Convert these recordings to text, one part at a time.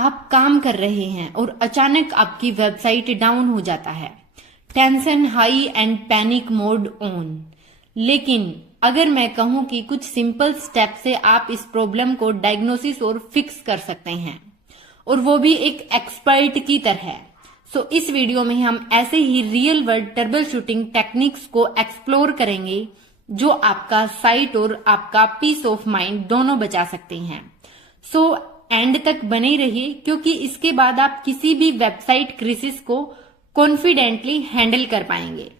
आप काम कर रहे हैं और अचानक आपकी वेबसाइट डाउन हो जाता है, tension high and panic mode on. लेकिन अगर मैं कहूं कि कुछ सिंपल स्टेप से आप इस प्रॉब्लम को डायग्नोसिस और फिक्स कर सकते हैं, और वो भी एक एक्सपर्ट की तरह। सो इस वीडियो में हम ऐसे ही real world troubleshooting techniques को एक्सप्लोर करेंगे जो आपका साइट और आपका पीस ऑफ माइंड दोनों बचा सकते हैं। सो एंड तक बने रहिए, क्योंकि इसके बाद आप किसी भी वेबसाइट क्राइसिस को कॉन्फिडेंटली हैंडल कर पाएंगे।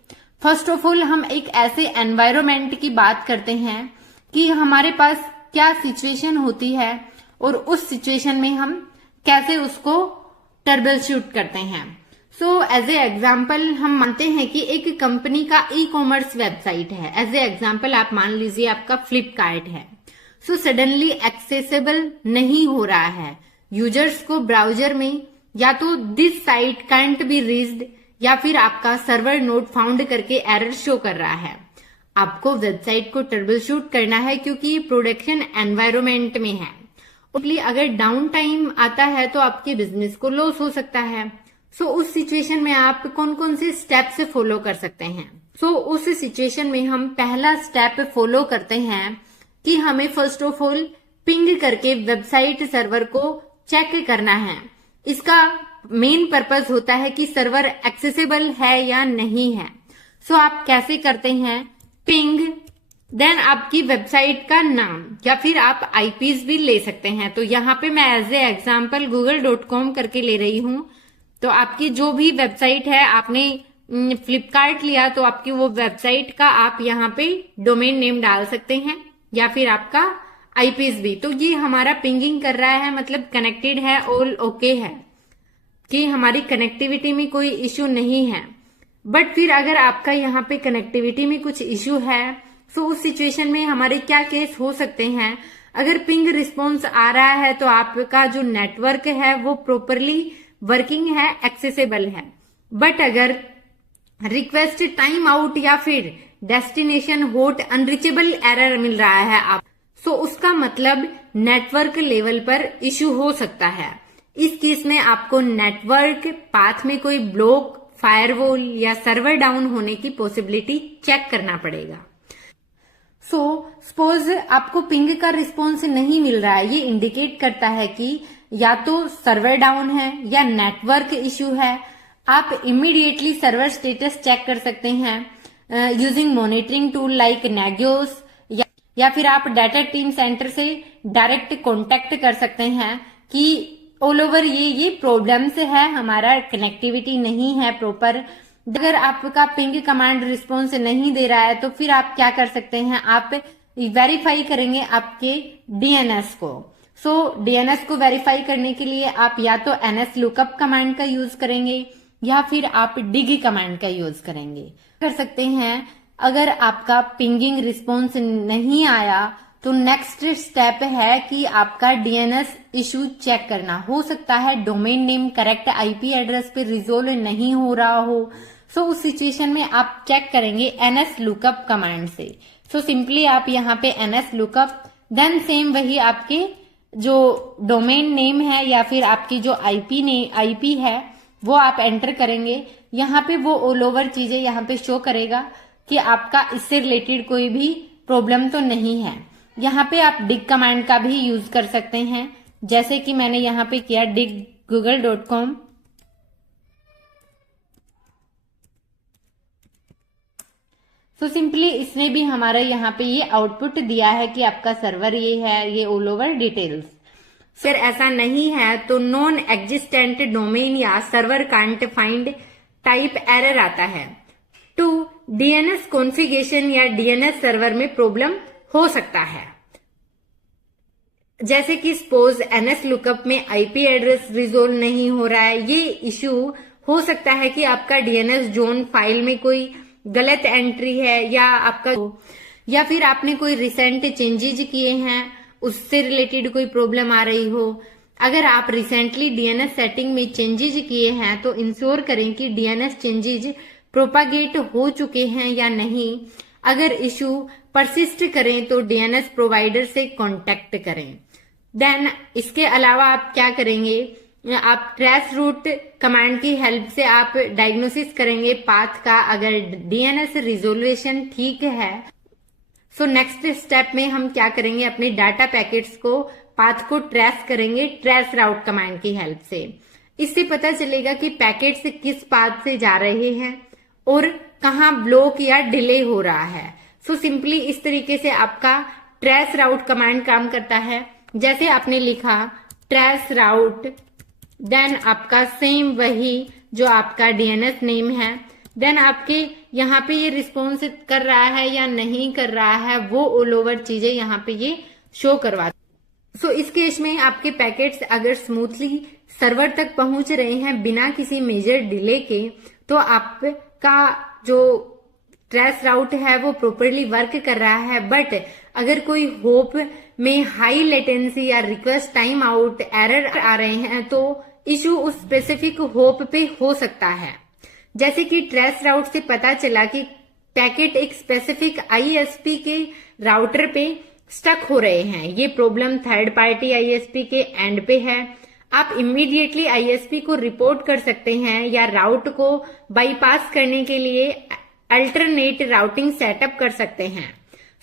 फर्स्ट ऑफ ऑल हम एक ऐसे एनवायरनमेंट की बात करते हैं कि हमारे पास क्या सिचुएशन होती है और उस सिचुएशन में हम कैसे उसको ट्रबल शूट करते हैं। सो एज ए एग्जाम्पल हम मानते हैं कि एक कंपनी का ई कॉमर्स वेबसाइट है। एज ए एग्जाम्पल आप मान लीजिए आपका फ्लिपकार्ट है। सो सडनली एक्सेसिबल नहीं हो रहा है यूजर्स को ब्राउजर में, या तो this site can't be reached, या फिर आपका सर्वर नोट फाउंड करके एरर शो कर रहा है। आपको वेबसाइट को ट्रबल शूट करना है क्योंकि ये प्रोडक्शन एनवायरनमेंट में है। इसलिए अगर डाउन टाइम आता है तो आपके बिजनेस को लॉस हो सकता है। सो उस सिचुएशन में आप कौन कौन से स्टेप्स फॉलो कर सकते हैं। सो उस सिचुएशन में हम पहला स्टेप फॉलो करते हैं कि हमें फर्स्ट ऑफ ऑल पिंग करके वेबसाइट सर्वर को चेक करना है। इसका मेन पर्पस होता है कि सर्वर एक्सेसिबल है या नहीं है। सो आप कैसे करते हैं, पिंग, देन आपकी वेबसाइट का नाम, या फिर आप आईपीज भी ले सकते हैं। तो यहाँ पे मैं एज ए एग्जाम्पल google.com करके ले रही हूँ। तो आपकी जो भी वेबसाइट है, आपने फ्लिपकार्ट लिया तो आपकी वो वेबसाइट का आप यहाँ पे डोमेन नेम डाल सकते हैं, या फिर आपका आईपीज भी। तो ये हमारा पिंगिंग कर रहा है, मतलब कनेक्टेड है, ऑल ओके है, कि हमारी कनेक्टिविटी में कोई इश्यू नहीं है। बट फिर अगर आपका यहाँ पे कनेक्टिविटी में कुछ इश्यू है, तो उस सिचुएशन में हमारे क्या केस हो सकते हैं। अगर पिंग रिस्पॉन्स आ रहा है तो आपका जो नेटवर्क है वो प्रॉपरली वर्किंग है, एक्सेसिबल है। बट अगर रिक्वेस्ट टाइम आउट या फिर डेस्टिनेशन हॉट अनरीचेबल एरर मिल रहा है आप, तो उसका मतलब नेटवर्क लेवल पर इश्यू हो सकता है। इस केस में आपको नेटवर्क पाथ में कोई ब्लॉक, फायरवॉल या सर्वर डाउन होने की पॉसिबिलिटी चेक करना पड़ेगा। सो सपोज आपको पिंग का रिस्पॉन्स नहीं मिल रहा है, ये इंडिकेट करता है कि या तो सर्वर डाउन है या नेटवर्क इश्यू है। आप इमीडिएटली सर्वर स्टेटस चेक कर सकते हैं यूजिंग मॉनिटरिंग टूल लाइक नेगियोस, या फिर आप डाटा टीम सेंटर से डायरेक्ट कांटेक्ट कर सकते हैं कि ऑल ओवर ये प्रॉब्लम्स है, हमारा कनेक्टिविटी नहीं है प्रॉपर। अगर आपका पिंग कमांड रिस्पॉन्स नहीं दे रहा है तो फिर आप क्या कर सकते हैं, आप वेरीफाई करेंगे आपके डीएनएस को। सो डीएनएस को वेरीफाई करने के लिए आप या तो ns लुकअप कमांड का यूज करेंगे या फिर आप डिग कमांड का यूज करेंगे। कर सकते हैं अगर आपका पिंगिंग रिस्पॉन्स नहीं आया तो नेक्स्ट स्टेप है कि आपका डीएनएस इशू चेक करना। हो सकता है domain name correct IP address पे रिजोल्व नहीं हो रहा हो। सो उस सिचुएशन में आप चेक करेंगे ns लुकअप कमांड से। सो सिंपली आप यहाँ पे ns लुकअप, देन सेम वही आपके जो डोमेन नेम है या फिर आपकी जो आईपी है वो आप एंटर करेंगे। यहाँ पे वो ऑल ओवर चीजें यहाँ पे शो करेगा कि आपका इससे रिलेटेड कोई भी प्रॉब्लम तो नहीं है। यहाँ पे आप डिग कमांड का भी यूज कर सकते हैं, जैसे कि मैंने यहाँ पे किया डिग google.com। तो सिंपली इसने भी हमारा यहाँ पे ये आउटपुट दिया है कि आपका सर्वर ये है, ये ऑल ओवर डिटेल्स। फिर ऐसा नहीं है तो नॉन एग्जिस्टेंट डोमेन या server can't find type error आता है। टू डीएनएस कॉन्फ़िगरेशन या डीएनएस सर्वर में प्रॉब्लम हो सकता है, जैसे कि सपोज ns लुकअप में आईपी एड्रेस रिजोल्व नहीं हो रहा है। ये इश्यू हो सकता है कि आपका डीएनएस जोन फाइल में कोई गलत एंट्री है, या फिर आपने कोई रिसेंट चेंजेज किए हैं उससे रिलेटेड कोई प्रॉब्लम आ रही हो। अगर आप रिसेंटली डीएनएस सेटिंग में चेंजेज किए हैं तो इंश्योर करें कि डीएनएस चेंजेज प्रोपागेट हो चुके हैं या नहीं। अगर इशू परसिस्ट करें तो डीएनएस प्रोवाइडर से कांटेक्ट करें। देन इसके अलावा आप क्या करेंगे आप ट्रेस रूट कमांड की हेल्प से आप डायग्नोसिस करेंगे पाथ का। अगर डीएनएस रिजोल्यूशन ठीक है, सो नेक्स्ट स्टेप में हम क्या करेंगे, अपने डाटा पैकेट्स को पाथ को ट्रेस करेंगे ट्रेस राउट कमांड की हेल्प से। इससे पता चलेगा कि पैकेट्स किस पाथ से जा रहे हैं और कहाँ ब्लॉक या डिले हो रहा है। सो सिंपली इस तरीके से आपका ट्रेस राउट कमांड काम करता है। जैसे आपने लिखा ट्रेस राउट, देन आपका सेम वही जो आपका डीएनएस नेम है, देन आपके यहाँ पे ये रिस्पॉन्स कर रहा है या नहीं कर रहा है, वो ऑल ओवर चीजें यहाँ पे ये शो करवा। सो इस केस में आपके पैकेट्स अगर स्मूथली सर्वर तक पहुंच रहे हैं बिना किसी मेजर डिले के, तो आपका जो ट्रेस राउट है वो प्रॉपरली वर्क कर रहा है। बट अगर कोई होप में हाई लेटेंसी या रिक्वेस्ट टाइम आउट एरर आ रहे हैं तो इशू उस स्पेसिफिक होप पे हो सकता है। जैसे कि ट्रेस राउट से पता चला कि पैकेट एक स्पेसिफिक आईएसपी के राउटर पे स्टक हो रहे हैं, ये प्रॉब्लम थर्ड पार्टी आईएसपी के एंड पे है। आप इमीडिएटली आईएसपी को रिपोर्ट कर सकते हैं या राउट को बाईपास करने के लिए अल्टरनेट राउटिंग सेटअप कर सकते हैं।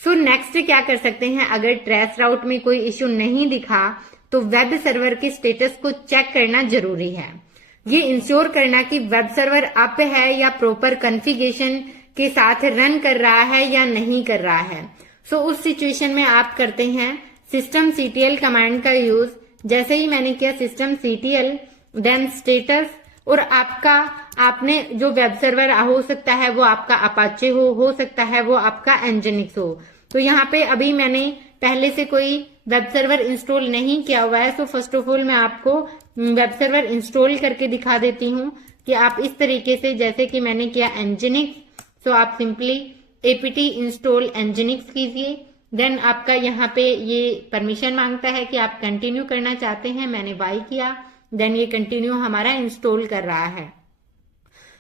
सो नेक्स्ट क्या कर सकते हैं, अगर ट्रेस राउट में कोई इश्यू नहीं दिखा तो वेब सर्वर के स्टेटस को चेक करना जरूरी है। ये इंश्योर करना कि वेब सर्वर अप है या प्रॉपर कॉन्फ़िगरेशन के साथ रन कर रहा है या नहीं कर रहा है। सो उस सिचुएशन में आप करते हैं सिस्टम सीटीएल कमांड का यूज। जैसे ही मैंने किया सिस्टम सीटीएल, देन स्टेटस, और आपने जो वेब सर्वर हो सकता है वो आपका अपाचे हो सकता है वो आपका एनजिनिक्स हो। तो यहाँ पे अभी मैंने पहले से कोई वेब सर्वर इंस्टॉल नहीं किया हुआ है। सो फर्स्ट ऑफ ऑल मैं आपको वेब सर्वर इंस्टॉल करके दिखा देती हूँ कि आप इस तरीके से, जैसे कि मैंने किया एनजिनिक्स, सो आप सिंपली apt इंस्टॉल एनजिनिक्स कीजिए। देन आपका यहाँ पे ये परमिशन मांगता है कि आप कंटिन्यू करना चाहते हैं, मैंने बाय किया। देन ये कंटिन्यू हमारा इंस्टॉल कर रहा है।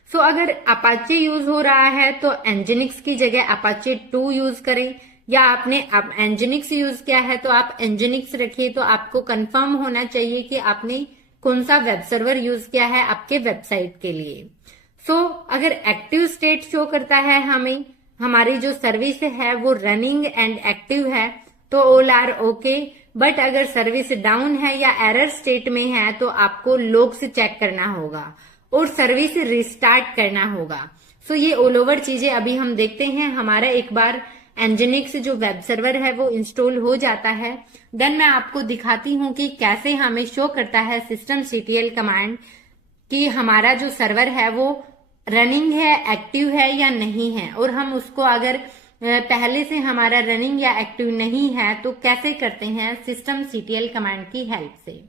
सो अगर अपाचे यूज हो रहा है तो एनजिनिक्स की जगह अपाचे 2 यूज करें, या आपने अब एनजिनिक्स यूज किया है तो आप एनजिनिक्स रखिए। तो आपको कंफर्म होना चाहिए कि आपने कौन सा वेब सर्वर यूज किया है आपके वेबसाइट के लिए। सो अगर एक्टिव स्टेट शो करता है हमें, हमारी जो सर्विस है वो रनिंग एंड एक्टिव है, तो ऑल आर ओके। बट अगर सर्विस डाउन है या एरर स्टेट में है तो आपको लॉग्स चेक करना होगा और सर्विस रिस्टार्ट करना होगा। सो ये ऑल ओवर चीजें अभी हम देखते हैं। हमारा एक बार एनजिनिक्स जो वेब सर्वर है वो इंस्टॉल हो जाता है, देन मैं आपको दिखाती हूँ कि कैसे हमें शो करता है सिस्टम सीटीएल कमांड कि हमारा जो सर्वर है वो रनिंग है, एक्टिव है या नहीं है। और हम उसको अगर पहले से हमारा रनिंग या एक्टिव नहीं है तो कैसे करते हैं, सिस्टम सीटीएल कमांड की हेल्प से।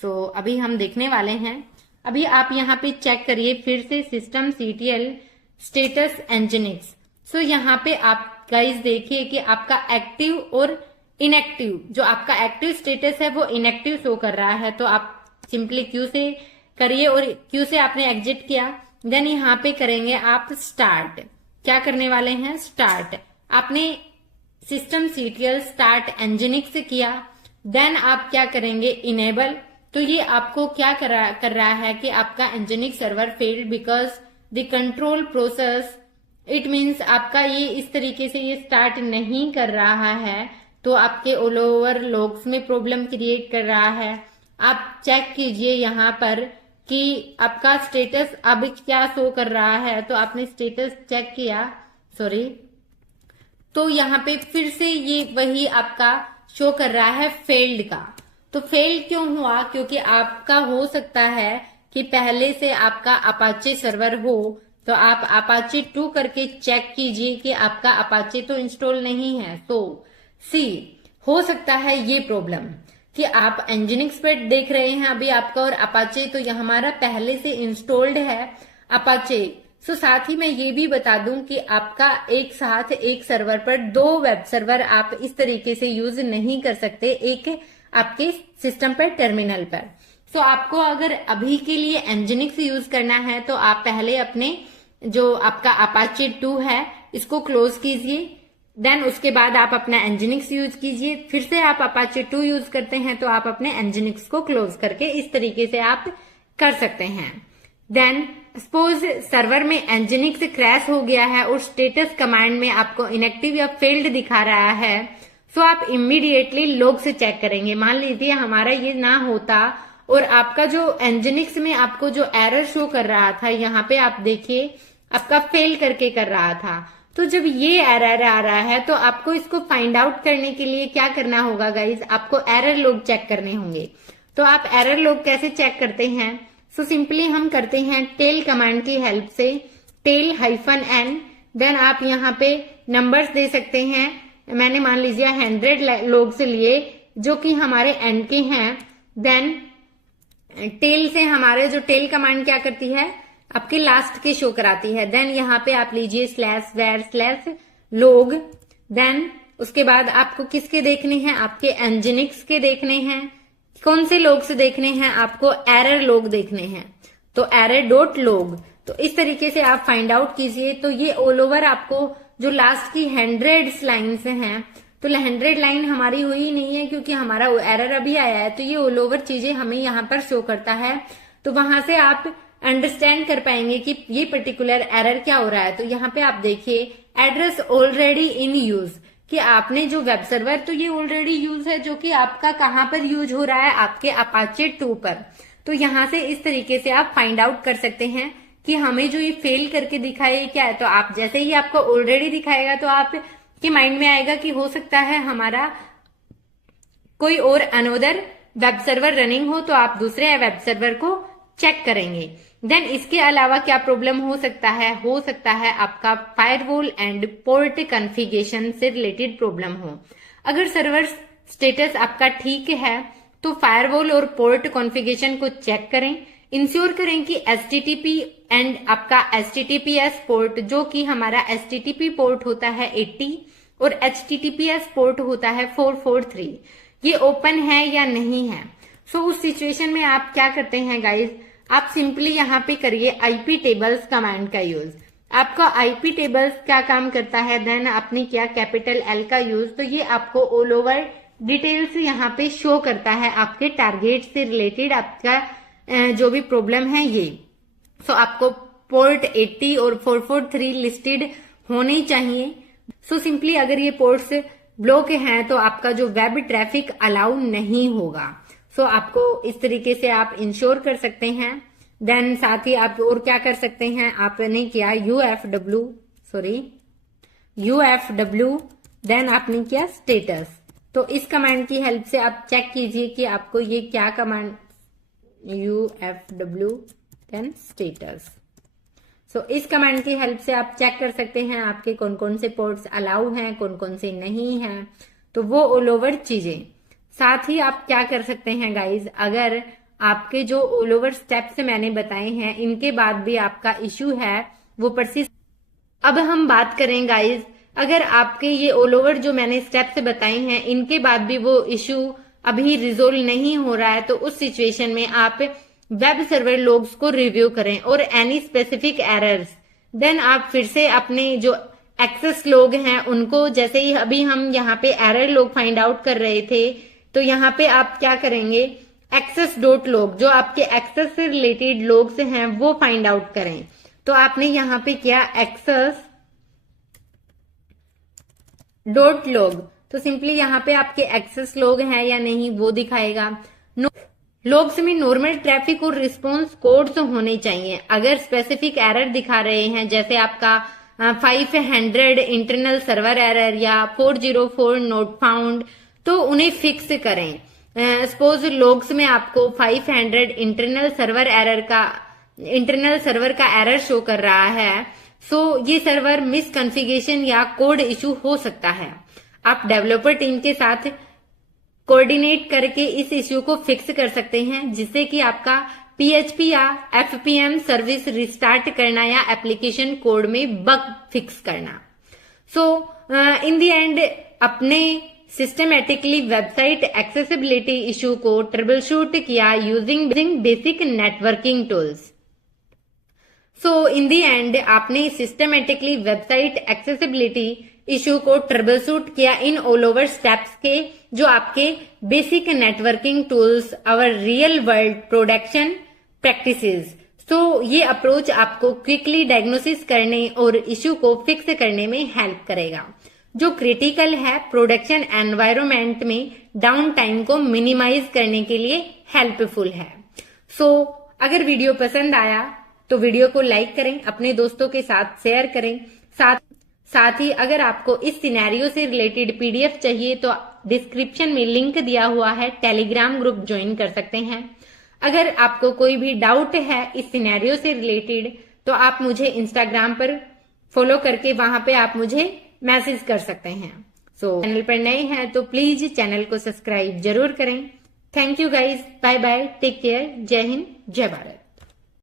सो अभी हम देखने वाले हैं। अभी आप यहाँ पे चेक करिए फिर से सिस्टम सीटीएल स्टेटस एनजिनिक्स। सो यहाँ पे आप गाइस देखिए कि आपका एक्टिव और इनएक्टिव, जो आपका एक्टिव स्टेटस है वो इनएक्टिव शो कर रहा है। तो आप सिंपली क्यू से करिए और क्यू से आपने एग्जिट किया, देन यहाँ पे करेंगे आप स्टार्ट। क्या करने वाले हैं, स्टार्ट। आपने सिस्टम सीटीएल स्टार्ट एनजिनिक्स किया, देन आप क्या करेंगे, इनेबल। तो ये आपको क्या कर रहा है कि आपका nginx server failed because the control process, it means आपका ये इस तरीके से ये स्टार्ट नहीं कर रहा है, तो आपके ऑल ओवर लॉग्स में प्रॉब्लम क्रिएट कर रहा है। आप चेक कीजिए यहाँ पर कि आपका स्टेटस अब क्या शो कर रहा है। तो आपने स्टेटस चेक किया, सॉरी, तो यहाँ पे फिर से ये वही आपका शो कर रहा है फेल्ड का। तो फेल्ड क्यों हुआ, क्योंकि आपका हो सकता है कि पहले से आपका अपाचे सर्वर हो। तो आप अपाचे 2 करके चेक कीजिए कि आपका अपाचे तो इंस्टॉल नहीं है। तो सी हो सकता है ये प्रॉब्लम कि आप एनजिनिक्स पर देख रहे हैं अभी आपका, और अपाचे तो यह हमारा पहले से इंस्टॉल्ड है अपाचे। सो साथ ही मैं ये भी बता दूं कि आपका एक साथ एक सर्वर पर 2 वेब सर्वर आप इस तरीके से यूज नहीं कर सकते एक आपके सिस्टम पर, टर्मिनल पर। सो आपको अगर अभी के लिए एनजिनिक्स यूज करना है तो आप पहले अपने जो आपका अपाचे 2 है इसको क्लोज कीजिए, देन उसके बाद आप अपना एनजिनिक्स यूज कीजिए, फिर से आप अपाचे 2 यूज करते हैं तो आप अपने एनजिनिक्स को क्लोज करके इस तरीके से आप कर सकते हैं। देन सपोज सर्वर में एनजिनिक्स क्रैश हो गया है और स्टेटस कमांड में आपको इनएक्टिव या फेल्ड दिखा रहा है, सो आप इमीडिएटली लॉग से चेक करेंगे। मान लीजिए हमारा ये ना होता और आपका जो एनजिनिक्स में आपको जो एरर शो कर रहा था, यहाँ पे आप देखिए आपका फेल करके कर रहा था, तो जब ये एरर आ रहा है तो आपको इसको फाइंड आउट करने के लिए क्या करना होगा गाइज, आपको एरर लॉग चेक करने होंगे। तो आप एरर लॉग कैसे चेक करते हैं? सो सिंपली हम करते हैं टेल कमांड की हेल्प से, टेल -n, देन आप यहाँ पे नंबर्स दे सकते हैं। मैंने मान लीजिए 100 लॉग से लिए जो कि हमारे एंड के हैं। देन टेल से हमारे जो टेल कमांड क्या करती है, आपके लास्ट के शो कराती है। देन यहाँ पे आप लीजिए /var/log। देन उसके बाद आपको किसके देखने हैं, आपके एनजिनिक्स के देखने हैं। कौन से लॉग से देखने हैं, आपको एरर लॉग देखने हैं, तो error.log। तो इस तरीके से आप फाइंड आउट कीजिए। तो ये ऑल ओवर आपको जो लास्ट की 100 लाइन्स हैं, तो 100 लाइन हमारी हुई नहीं है क्योंकि हमारा एरर अभी आया है, तो ये ऑल ओवर चीजें हमें यहाँ पर शो करता है। तो वहां से आप अंडरस्टैंड कर पाएंगे कि ये पर्टिकुलर एरर क्या हो रहा है। तो यहाँ पे आप देखिए एड्रेस ऑलरेडी इन यूज, कि आपने जो वेब सर्वर, तो ये ऑलरेडी यूज है जो कि आपका कहाँ पर यूज हो रहा है, आपके अपाचे 2 पर। तो यहाँ से इस तरीके से आप फाइंड आउट कर सकते हैं कि हमें जो ये फेल करके दिखाए क्या है। तो आप जैसे ही आपको ऑलरेडी दिखाएगा तो आप के माइंड में आएगा कि हो सकता है हमारा कोई और अनोदर वेब सर्वर रनिंग हो, तो आप दूसरे वेब सर्वर को चेक करेंगे। देन इसके अलावा क्या प्रॉब्लम हो सकता है? हो सकता है आपका फायरवॉल एंड पोर्ट कॉन्फ़िगरेशन से रिलेटेड प्रॉब्लम हो। अगर सर्वर स्टेटस आपका ठीक है तो फायरवॉल और पोर्ट कॉन्फ़िगरेशन को चेक करें, इंश्योर करें कि HTTP एंड आपका HTTPS पोर्ट, जो कि हमारा HTTP पोर्ट होता है 80 और HTTPS पोर्ट होता है 443, ये ओपन है या नहीं है। सो उस सिचुएशन में आप क्या करते हैं गाइज, आप सिंपली यहाँ पे करिए IP टेबल्स कमांड का यूज। आपका IP टेबल्स क्या काम करता है, देन आपने किया कैपिटल L का यूज, तो ये आपको ऑल ओवर डिटेल्स यहाँ पे शो करता है आपके टारगेट से रिलेटेड आपका जो भी प्रॉब्लम है ये। सो आपको पोर्ट 80 और 443 लिस्टेड होने चाहिए। सो सिंपली अगर ये पोर्ट्स ब्लॉक हैं तो आपका जो वेब ट्रैफिक अलाउ नहीं होगा। सो आपको इस तरीके से आप इंश्योर कर सकते हैं। देन साथ ही आप और क्या कर सकते हैं, आपने किया UFW, देन आपने किया स्टेटस। तो इस कमांड की हेल्प से आप चेक कीजिए कि आपको ये क्या कमांड, UFW देन स्टेटस। सो इस कमांड की हेल्प से आप चेक कर सकते हैं आपके कौन कौन से पोर्ट्स अलाउ हैं, कौन कौन से नहीं हैं, तो वो ऑल ओवर चीजें। साथ ही आप क्या कर सकते हैं गाइज, अगर आपके जो ऑल ओवर स्टेप्स मैंने बताए हैं इनके बाद भी आपका इश्यू है वो परसिस्ट। अब हम बात करें गाइज, अगर आपके ये ऑल ओवर जो मैंने स्टेप्स बताए हैं इनके बाद भी वो इश्यू अभी रिजोल्व नहीं हो रहा है, तो उस सिचुएशन में आप वेब सर्वर लॉग्स को रिव्यू करें और एनी स्पेसिफिक एरर्स, देन आप फिर से अपने जो एक्सेस लॉग हैं उनको, जैसे ही अभी हम यहाँ पे एरर लॉग फाइंड आउट कर रहे थे, तो यहाँ पे आप क्या करेंगे, access.log जो आपके एक्सेस से रिलेटेड लॉग्स हैं वो फाइंड आउट करें। तो आपने यहाँ पे किया access.log, तो सिंपली यहाँ पे आपके एक्सेस लॉग हैं या नहीं वो दिखाएगा। लॉग्स में नॉर्मल ट्रैफिक और रिस्पॉन्स कोड्स होने चाहिए। अगर स्पेसिफिक एरर दिखा रहे हैं जैसे आपका 500 इंटरनल सर्वर एरर या 404 नोट फाउंड, तो उन्हें फिक्स करें। सपोज लॉग्स में आपको 500 इंटरनल सर्वर का एरर शो कर रहा है, सो ये सर्वर मिसकॉन्फ़िगरेशन या कोड इशू हो सकता है। आप डेवलपर टीम के साथ कोऑर्डिनेट करके इस इश्यू को फिक्स कर सकते हैं, जिससे कि आपका PHP या FPM सर्विस रिस्टार्ट करना या एप्लीकेशन कोड में बग फिक्स करना। सो इन द एंड अपने सिस्टमेटिकली वेबसाइट एक्सेसिबिलिटी इशू को ट्रबल शूट किया using basic networking tools. So in the end आपने सिस्टमेटिकली वेबसाइट एक्सेसिबिलिटी इशू को ट्रबल शूट किया इन ऑल ओवर स्टेप्स के जो आपके बेसिक नेटवर्किंग टूल्स और रियल वर्ल्ड प्रोडक्शन प्रैक्टिसेस। सो ये अप्रोच आपको क्विकली डायग्नोसिस करने और इशू को फिक्स करने में हेल्प करेगा, जो क्रिटिकल है प्रोडक्शन एनवायरनमेंट में डाउन टाइम को मिनिमाइज करने के लिए हेल्पफुल है। सो अगर वीडियो पसंद आया तो वीडियो को लाइक करें, अपने दोस्तों के साथ शेयर करें। साथ ही अगर आपको इस सिनेरियो से रिलेटेड पीडीएफ चाहिए तो डिस्क्रिप्शन में लिंक दिया हुआ है, टेलीग्राम ग्रुप ज्वाइन कर सकते हैं। अगर आपको कोई भी डाउट है इस सिनेरियो से रिलेटेड तो आप मुझे इंस्टाग्राम पर फॉलो करके वहां पे आप मुझे मैसेज कर सकते हैं। सो चैनल पर नए हैं तो प्लीज चैनल को सब्सक्राइब जरूर करें। Thank you guys, bye bye, take care, जय हिंद, जय भारत।